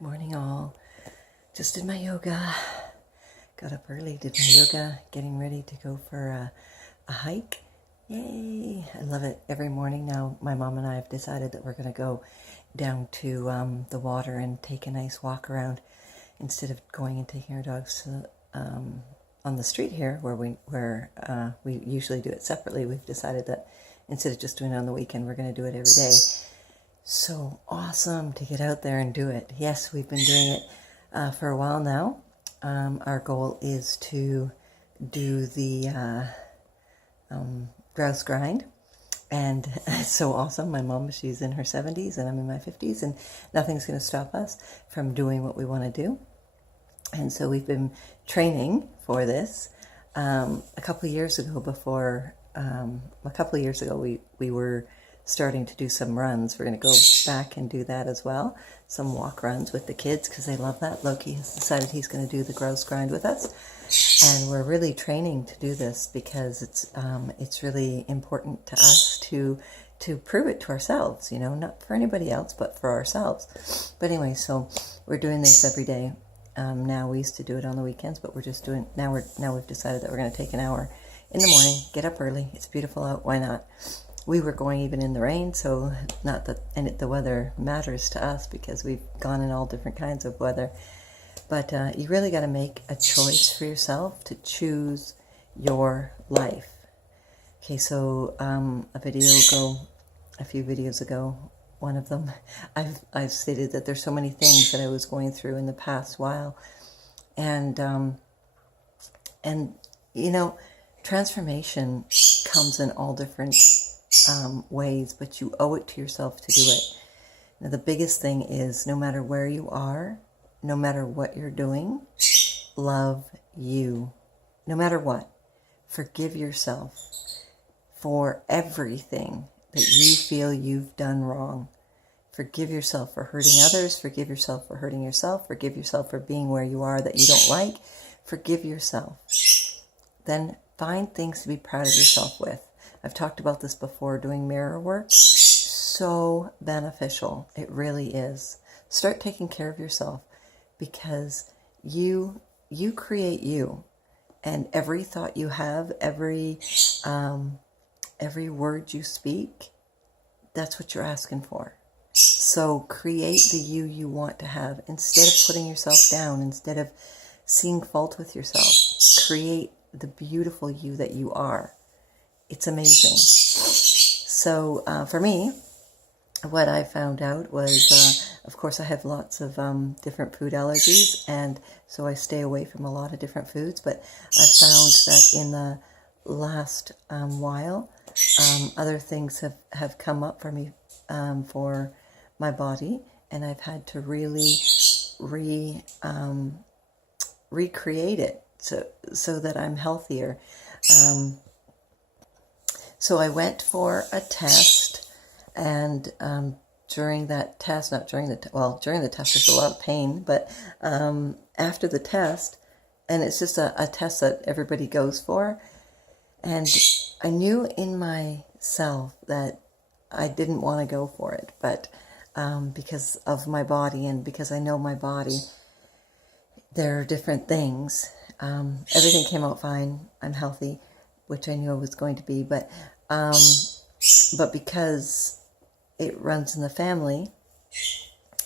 Good morning, all. Just did my yoga. Got up early, did my yoga, getting ready to go for a hike. Yay! I love it. Every morning now, my mom and I have decided that we're going to go down to the water and take a nice walk around instead of going and taking our dogs on the street here where we usually do it separately. We've decided that instead of just doing it on the weekend, we're going to do it every day. So awesome to get out there and do it. Yes, we've been doing it for a while now. Our goal is to do the grouse grind, and it's so awesome. My mom, she's in her 70s and I'm in my 50s, and nothing's going to stop us from doing what we want to do. And so we've been training for this. A couple of years ago, we were starting to do some runs. We're going to go back and do that as well. Some walk runs with the kids because they love that. Loki has decided he's going to do the grouse grind with us. And we're really training to do this because it's really important to us to prove it to ourselves, not for anybody else, but for ourselves. But anyway, so we're doing this every day. Now we used to do it on the weekends, but we're just doing, now we've decided that we're going to take an hour in the morning, get up early. It's beautiful out. Why not? We were going even in the rain, so not that the weather matters to us because we've gone in all different kinds of weather. But you really got to make a choice for yourself to choose your life. Okay, so a few videos ago, one of them, I've stated that there's so many things that I was going through in the past while, and transformation comes in all different ways, but you owe it to yourself to do it. Now, the biggest thing is no matter where you are, no matter what you're doing, love you. No matter what, forgive yourself for everything that you feel you've done wrong. Forgive yourself for hurting others. Forgive yourself for hurting yourself. Forgive yourself for being where you are that you don't like. Forgive yourself. Then find things to be proud of yourself with. I've talked about this before, doing mirror work. So beneficial. It really is. Start taking care of yourself because you create you. And every thought you have, every word you speak, that's what you're asking for. So create the you want to have. Instead of putting yourself down, instead of seeing fault with yourself, create the beautiful you that you are. It's amazing. So for me, what I found out was, of course, I have lots of different food allergies, and so I stay away from a lot of different foods. But I found that in the last while, other things have come up for me for my body, and I've had to really recreate it so that I'm healthier. So I went for a test, and during the test there's a lot of pain, but after the test, and it's just a test that everybody goes for, and I knew in myself that I didn't want to go for it, but because of my body and because I know my body, there are different things. Everything came out fine. I'm healthy, which I knew I was going to be, but because it runs in the family,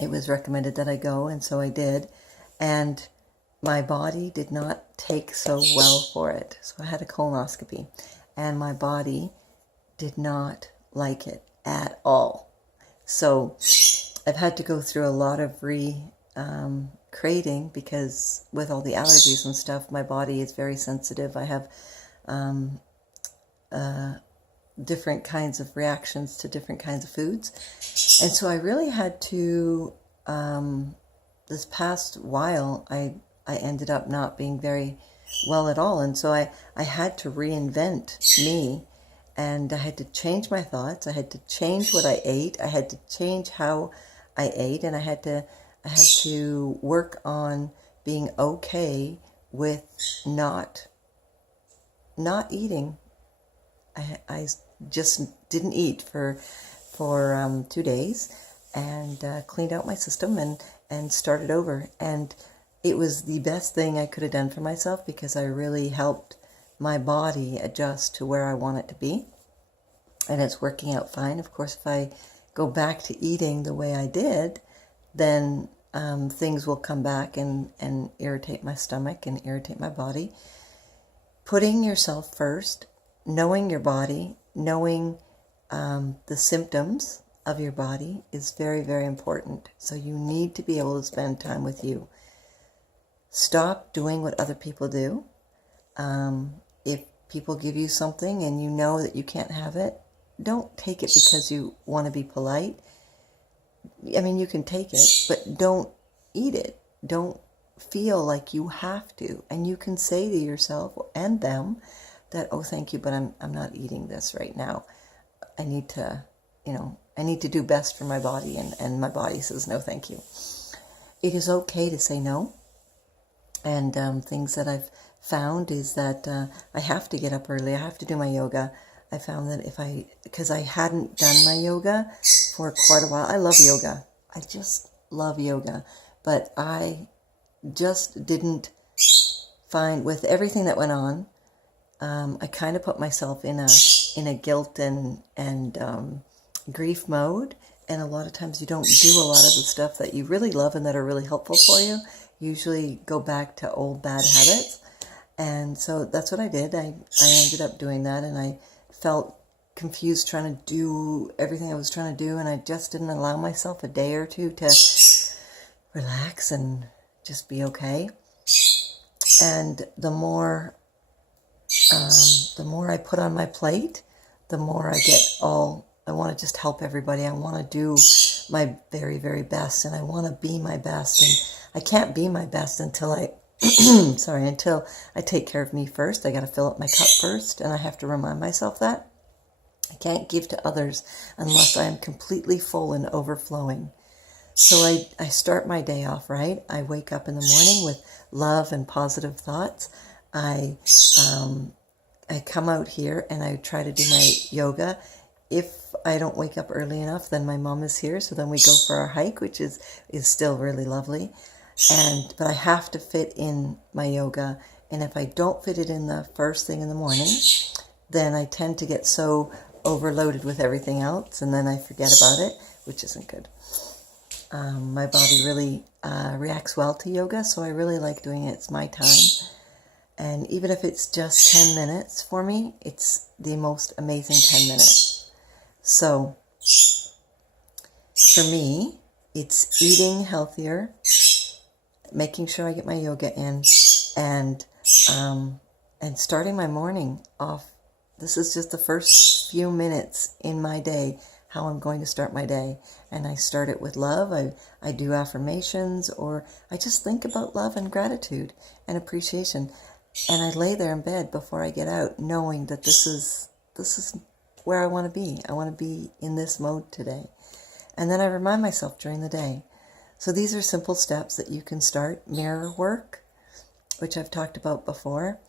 it was recommended that I go, and so I did, and my body did not take so well for it. So I had a colonoscopy, and my body did not like it at all. So I've had to go through a lot of creating, because with all the allergies and stuff, my body is very sensitive. I have different kinds of reactions to different kinds of foods. And so I really had to, this past while, I ended up not being very well at all. And so I had to reinvent me, and I had to change my thoughts. I had to change what I ate. I had to change how I ate, and I had to work on being okay with not eating. I just didn't eat for 2 days, and cleaned out my system, and started over. And it was the best thing I could have done for myself because I really helped my body adjust to where I want it to be. And it's working out fine. Of course, if I go back to eating the way I did, then things will come back and irritate my stomach and irritate my body. Putting yourself first, knowing your body, knowing the symptoms of your body is very, very important. So you need to be able to spend time with you. Stop doing what other people do. If people give you something and you know that you can't have it, don't take it because you want to be polite. I mean, you can take it, but don't eat it. Don't feel like you have to. And you can say to yourself and them that, oh, thank you, but I'm not eating this right now. I need to, I need to do best for my body. And my body says, no, thank you. It is okay to say no. And things that I've found is that I have to get up early. I have to do my yoga. I found that because I hadn't done my yoga for quite a while. I love yoga. I just love yoga. But I just didn't find, with everything that went on, I kind of put myself in a guilt and grief mode. And a lot of times you don't do a lot of the stuff that you really love and that are really helpful for you. You usually go back to old bad habits. And so that's what I did. I ended up doing that, and I felt confused trying to do everything I was trying to do, and I just didn't allow myself a day or two to relax and just be okay. And the more I put on my plate, the more I want to just help everybody. I want to do my very, very best, and I want to be my best. And I can't be my best until until I take care of me first. I got to fill up my cup first, and I have to remind myself that. I can't give to others unless I am completely full and overflowing. So I start my day off right. I wake up in the morning with love and positive thoughts. I come out here and I try to do my yoga. If I don't wake up early enough, then my mom is here. So then we go for our hike, which is still really lovely. But I have to fit in my yoga. And if I don't fit it in the first thing in the morning, then I tend to get so overloaded with everything else, and then I forget about it, which isn't good. My body really reacts well to yoga, so I really like doing it. It's my time. And even if it's just 10 minutes for me, it's the most amazing 10 minutes. So for me, it's eating healthier, making sure I get my yoga in, and starting my morning off. This is just the first few minutes in my day, how I'm going to start my day. And I start it with love. I do affirmations, or I just think about love and gratitude and appreciation. And I lay there in bed before I get out, knowing that this is where I want to be. I want to be in this mode today. And then I remind myself during the day. So these are simple steps that you can start. Mirror work, which I've talked about before.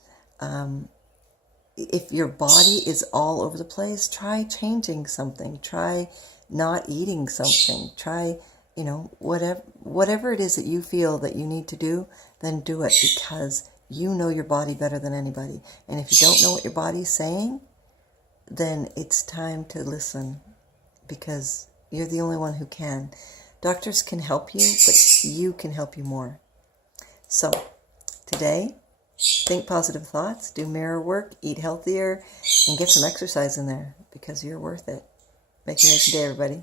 If your body is all over the place, try changing something. Try not eating something. Try, whatever it is that you feel that you need to do, then do it, because you know your body better than anybody. And if you don't know what your body's saying, then it's time to listen, because you're the only one who can. Doctors can help you, but you can help you more. So today, think positive thoughts, do mirror work, eat healthier, and get some exercise in there, because you're worth it. Make an amazing day, everybody.